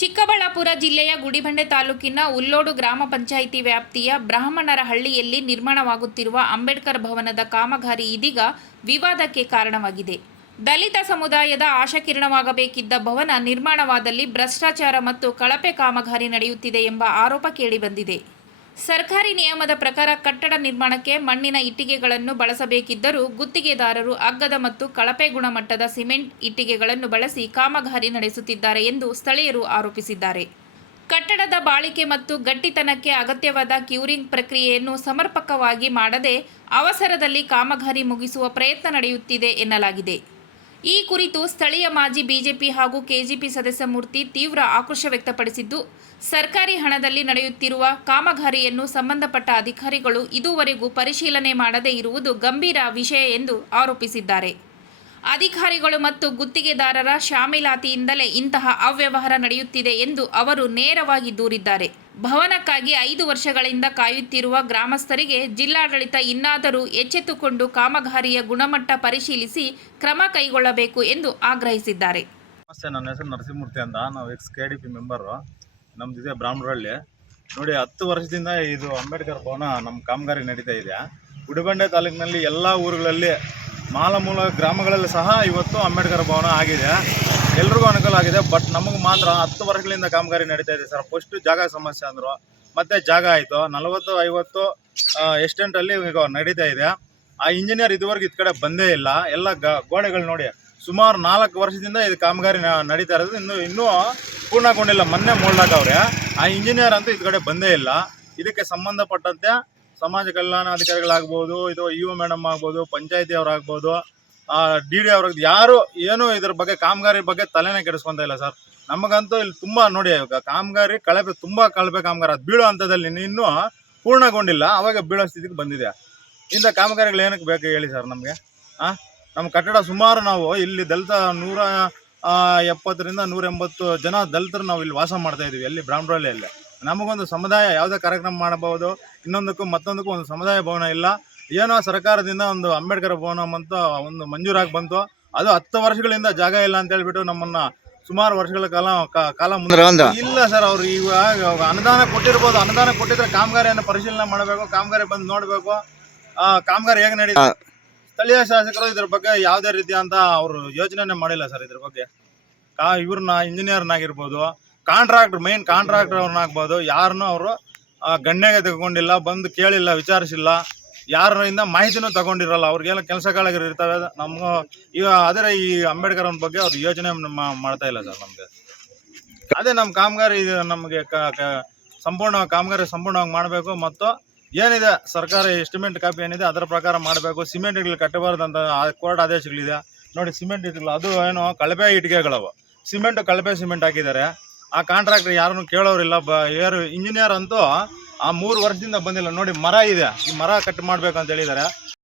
ಚಿಕ್ಕಬಳ್ಳಾಪುರ ಜಿಲ್ಲೆಯ ಗುಡಿಬಂಡೆ ತಾಲೂಕಿನ ಉಲ್ಲೋಡು ಗ್ರಾಮ ಪಂಚಾಯಿತಿ ವ್ಯಾಪ್ತಿಯ ಬ್ರಾಹ್ಮಣರ ಹಳ್ಳಿಯಲ್ಲಿ ನಿರ್ಮಾಣವಾಗುತ್ತಿರುವ ಅಂಬೇಡ್ಕರ್ ಭವನದ ಕಾಮಗಾರಿ ಇದೀಗ ವಿವಾದಕ್ಕೆ ಕಾರಣವಾಗಿದೆ. ದಲಿತ ಸಮುದಾಯದ ಆಶಾಕಿರಣವಾಗಬೇಕಿದ್ದ ಭವನ ನಿರ್ಮಾಣವಾದಲ್ಲಿ ಭ್ರಷ್ಟಾಚಾರ ಮತ್ತು ಕಳಪೆ ಕಾಮಗಾರಿ ನಡೆಯುತ್ತಿದೆ ಎಂಬ ಆರೋಪ ಕೇಳಿಬಂದಿದೆ. ಸರ್ಕಾರಿ ನಿಯಮದ ಪ್ರಕಾರ ಕಟ್ಟಡ ನಿರ್ಮಾಣಕ್ಕೆ ಮಣ್ಣಿನ ಇಟ್ಟಿಗೆಗಳನ್ನು ಬಳಸಬೇಕಿದ್ದರೂ ಗುತ್ತಿಗೆದಾರರು ಅಗ್ಗದ ಮತ್ತು ಕಳಪೆ ಗುಣಮಟ್ಟದ ಸಿಮೆಂಟ್ ಇಟ್ಟಿಗೆಗಳನ್ನು ಬಳಸಿ ಕಾಮಗಾರಿ ನಡೆಸುತ್ತಿದ್ದಾರೆ ಎಂದು ಸ್ಥಳೀಯರು ಆರೋಪಿಸಿದ್ದಾರೆ. ಕಟ್ಟಡದ ಬಾಳಿಕೆ ಮತ್ತು ಗಟ್ಟಿತನಕ್ಕೆ ಅಗತ್ಯವಾದ ಕ್ಯೂರಿಂಗ್ ಪ್ರಕ್ರಿಯೆಯನ್ನು ಸಮರ್ಪಕವಾಗಿ ಮಾಡದೆ ಅವಸರದಲ್ಲಿ ಕಾಮಗಾರಿ ಮುಗಿಸುವ ಪ್ರಯತ್ನ ನಡೆಯುತ್ತಿದೆ ಎನ್ನಲಾಗಿದೆ. ಈ ಕುರಿತು ಸ್ಥಳೀಯ ಮಾಜಿ ಬಿಜೆಪಿ ಹಾಗೂ ಕೆಜೆಪಿ ಸದಸ್ಯ ಮೂರ್ತಿ ತೀವ್ರ ಆಕ್ರೋಶ ವ್ಯಕ್ತಪಡಿಸಿದ್ದು, ಸರ್ಕಾರಿ ಹಣದಲ್ಲಿ ನಡೆಯುತ್ತಿರುವ ಕಾಮಗಾರಿಯನ್ನು ಸಂಬಂಧಪಟ್ಟ ಅಧಿಕಾರಿಗಳು ಇದುವರೆಗೂ ಪರಿಶೀಲನೆ ಮಾಡದೇ ಇರುವುದು ಗಂಭೀರ ವಿಷಯ ಎಂದು ಆರೋಪಿಸಿದ್ದಾರೆ. ಅಧಿಕಾರಿಗಳು ಮತ್ತು ಗುತ್ತಿಗೆದಾರರ ಶಾಮೀಲಾತಿಯಿಂದಲೇ ಇಂತಹ ಅವ್ಯವಹಾರ ನಡೆಯುತ್ತಿದೆ ಎಂದು ಅವರು ನೇರವಾಗಿ ದೂರಿದ್ದಾರೆ. ಭವನಕ್ಕಾಗಿ 5 ವರ್ಷಗಳಿಂದ ಕಾಯುತ್ತಿರುವ ಗ್ರಾಮಸ್ಥರಿಗೆ ಜಿಲ್ಲಾಡಳಿತ ಇನ್ನಾದರೂ ಎಚ್ಚೆತ್ತುಕೊಂಡು ಕಾಮಗಾರಿಯ ಗುಣಮಟ್ಟ ಪರಿಶೀಲಿಸಿ ಕ್ರಮ ಕೈಗೊಳ್ಳಬೇಕು ಎಂದು ಆಗ್ರಹಿಸಿದ್ದಾರೆ. ನಮಸ್ತೆ, ನನ್ನ ಹೆಸರು ನರಸಿಂಹಮೂರ್ತಿ ಅಂತ. ನಾವು ಎಕ್ಸ್-KDP ಮೆಂಬರು. ನಮ್ಮದಿದೆ ಬ್ರಾಹ್ಮಣರಹಳ್ಳಿ. ನೋಡಿ, 10 ವರ್ಷದಿಂದ ಇದು ಅಂಬೇಡ್ಕರ್ ಭವನ ನಮ್ಮ ಕಾಮಗಾರಿ ನಡೀತಾ ಇದೆ. ಗುಡಿಬಂಡೆ ತಾಲೂಕಿನಲ್ಲಿ ಎಲ್ಲ ಊರುಗಳಲ್ಲಿ ಮಾಲಮೂಲ ಗ್ರಾಮಗಳಲ್ಲಿ ಸಹ ಇವತ್ತು ಅಂಬೇಡ್ಕರ್ ಭವನ ಆಗಿದೆ. ಎಲ್ರಿಗೂ ಅನುಕೂಲ ಆಗಿದೆ. ಬಟ್ ನಮಗೆ ಮಾತ್ರ 10 ವರ್ಷಗಳಿಂದ ಕಾಮಗಾರಿ ನಡೀತಾ ಇದೆ ಸರ್. ಫಸ್ಟು ಜಾಗ ಸಮಸ್ಯೆ ಅಂದರು, ಮತ್ತೆ ಜಾಗ ಆಯಿತು. 40-50 ಎಕ್ಸ್ಟೆಂಟಲ್ಲಿ ಈಗ ನಡೀತಾ ಇದೆ. ಆ ಇಂಜಿನಿಯರ್ ಇದುವರೆಗೂ ಈ ಕಡೆ ಬಂದೇ ಇಲ್ಲ. ಎಲ್ಲ ಗೋಡೆಗಳು ನೋಡಿ, ಸುಮಾರು 4 ವರ್ಷದಿಂದ ಇದು ಕಾಮಗಾರಿ ನಡೀತಾ ಇರೋದು. ಇನ್ನೂ ಪೂರ್ಣಗೊಂಡಿಲ್ಲ. ಮೊನ್ನೆ ಮೋಲ್ಡಾಕವ್ರೆ. ಆ ಇಂಜಿನಿಯರ್ ಅಂತೂ ಈ ಕಡೆ ಬಂದೇ ಇಲ್ಲ. ಇದಕ್ಕೆ ಸಂಬಂಧಪಟ್ಟಂತೆ ಸಮಾಜ ಕಲ್ಯಾಣ ಅಧಿಕಾರಿಗಳಾಗ್ಬೋದು, ಇದು ಇಒ ಮೇಡಮ್ ಆಗ್ಬೋದು, ಪಂಚಾಯತಿ ಅವರಾಗ್ಬೋದು, DD ಅವ್ರಿಗೆ ಯಾರು ಏನು ಇದ್ರ ಬಗ್ಗೆ ಕಾಮಗಾರಿ ಬಗ್ಗೆ ತಲೆನೇ ಕೆಡಿಸ್ಕೊಂತ ಇಲ್ಲ ಸರ್. ನಮಗಂತೂ ಇಲ್ಲಿ ತುಂಬ ನೋಡಿ, ಕಾಮಗಾರಿ ತುಂಬ ಕಳಪೆ ಕಾಮಗಾರಿ. ಅದು ಬೀಳೋ ಹಂತದಲ್ಲಿ ಇನ್ನೂ ಪೂರ್ಣಗೊಂಡಿಲ್ಲ, ಅವಾಗ ಬೀಳೋ ಸ್ಥಿತಿಗೆ ಬಂದಿದೆ. ಇಂಥ ಕಾಮಗಾರಿಗಳು ಏನಕ್ಕೆ ಬೇಕು ಹೇಳಿ ಸರ್ ನಮಗೆ? ನಮ್ಮ ಕಟ್ಟಡ ಸುಮಾರು ನಾವು ಇಲ್ಲಿ ದಲಿತ 170ರಿಂದ 180 ಜನ ದಲಿತರು ನಾವು ಇಲ್ಲಿ ವಾಸ ಮಾಡ್ತಾ ಇದೀವಿ. ಎಲ್ಲಿ ಬ್ರಾಹ್ಮಣರಹಳ್ಳಿಯಲ್ಲಿ ನಮಗೊಂದು ಸಮುದಾಯ ಯಾವುದೇ ಕಾರ್ಯಕ್ರಮ ಮಾಡಬಹುದು, ಇನ್ನೊಂದಕ್ಕೂ ಮತ್ತೊಂದಕ್ಕೂ ಒಂದು ಸಮುದಾಯ ಭವನ ಇಲ್ಲ. ಏನೋ ಸರ್ಕಾರದಿಂದ ಒಂದು ಅಂಬೇಡ್ಕರ್ ಭವನ ಅಂತ ಒಂದು ಮಂಜೂರಾಗಿ ಬಂತು. ಅದು 10 ವರ್ಷಗಳಿಂದ ಜಾಗ ಇಲ್ಲ ಅಂತ ಹೇಳ್ಬಿಟ್ಟು ನಮ್ಮನ್ನ ಸುಮಾರು ವರ್ಷಗಳ ಕಾಲ ಮುಂದೆ ಇಲ್ಲ ಸರ್. ಅವ್ರು ಇವಾಗ ಅನುದಾನ ಕೊಟ್ಟಿರ್ಬೋದು. ಅನುದಾನ ಕೊಟ್ಟಿದ್ರೆ ಕಾಮಗಾರಿಯನ್ನು ಪರಿಶೀಲನೆ ಮಾಡಬೇಕು, ಕಾಮಗಾರಿ ಬಂದು ನೋಡಬೇಕು, ಕಾಮಗಾರಿ ಹೇಗೆ ನಡೀತಾ. ಸ್ಥಳೀಯ ಶಾಸಕರು ಇದ್ರ ಬಗ್ಗೆ ಯಾವುದೇ ರೀತಿ ಅಂತ ಅವರು ಯೋಚನೆ ಮಾಡಿಲ್ಲ ಸರ್. ಇದ್ರ ಬಗ್ಗೆ ಇವ್ರನ್ನ ಇಂಜಿನಿಯರ್ನಾಗಿರ್ಬೋದು, ಮೇನ್ ಕಾಂಟ್ರಾಕ್ಟರ್ ಅವ್ರನ್ನಾಗ್ಬೋದು, ಯಾರನ್ನೂ ಅವರು ಗಣ್ಯಗೆ ತಗೊಂಡಿಲ್ಲ, ಬಂದು ಕೇಳಿಲ್ಲ, ವಿಚಾರಿಸಿಲ್ಲ, ಯಾರಿಂದ ಮಾಹಿತಿನೂ ತಗೊಂಡಿರಲ್ಲ. ಅವ್ರಿಗೆಲ್ಲ ಕೆಲಸಗಳಿರ್ತವೆ. ನಮಗೂ ಈಗ ಆದರೆ ಈ ಅಂಬೇಡ್ಕರ್ ಅವ್ರ ಬಗ್ಗೆ ಅವ್ರು ಯೋಚನೆ ಮಾಡ್ತಾ ಇಲ್ಲ ಸರ್. ನಮಗೆ ಅದೇ ನಮ್ಮ ಕಾಮಗಾರಿ ನಮಗೆ ಕಾಮಗಾರಿ ಸಂಪೂರ್ಣವಾಗಿ ಮಾಡಬೇಕು. ಮತ್ತು ಏನಿದೆ ಸರ್ಕಾರಿ ಎಸ್ಟಿಮೇಟ್ ಕಾಪಿ ಏನಿದೆ ಅದರ ಪ್ರಕಾರ ಮಾಡಬೇಕು. ಸಿಮೆಂಟ್ ಇಟ್ಗಳು ಕಟ್ಟಬಾರ್ದಂತ ಕೋರ್ಟ್ ಆದೇಶಗಳಿದೆ ನೋಡಿ. ಸಿಮೆಂಟ್ ಇಟ್ಗಳು ಅದು ಏನೋ ಕಳಪೆ ಇಟ್ಟಿಗೆಗಳವು. ಕಳಪೆ ಸಿಮೆಂಟ್ ಹಾಕಿದ್ದಾರೆ. ಆ ಕಾಂಟ್ರಾಕ್ಟರ್ ಯಾರನ್ನು ಕೇಳೋರಿಲ್ಲ. ಯಾರು ಇಂಜಿನಿಯರ್ ಅಂತೂ ಆ 3 ವರ್ಷದಿಂದ ಬಂದಿಲ್ಲ ನೋಡಿ. ಮರ ಇದೆ, ಈ ಮರ ಕಟ್ ಮಾಡಬೇಕು ಅಂತ ಹೇಳಿದ್ದಾರೆ.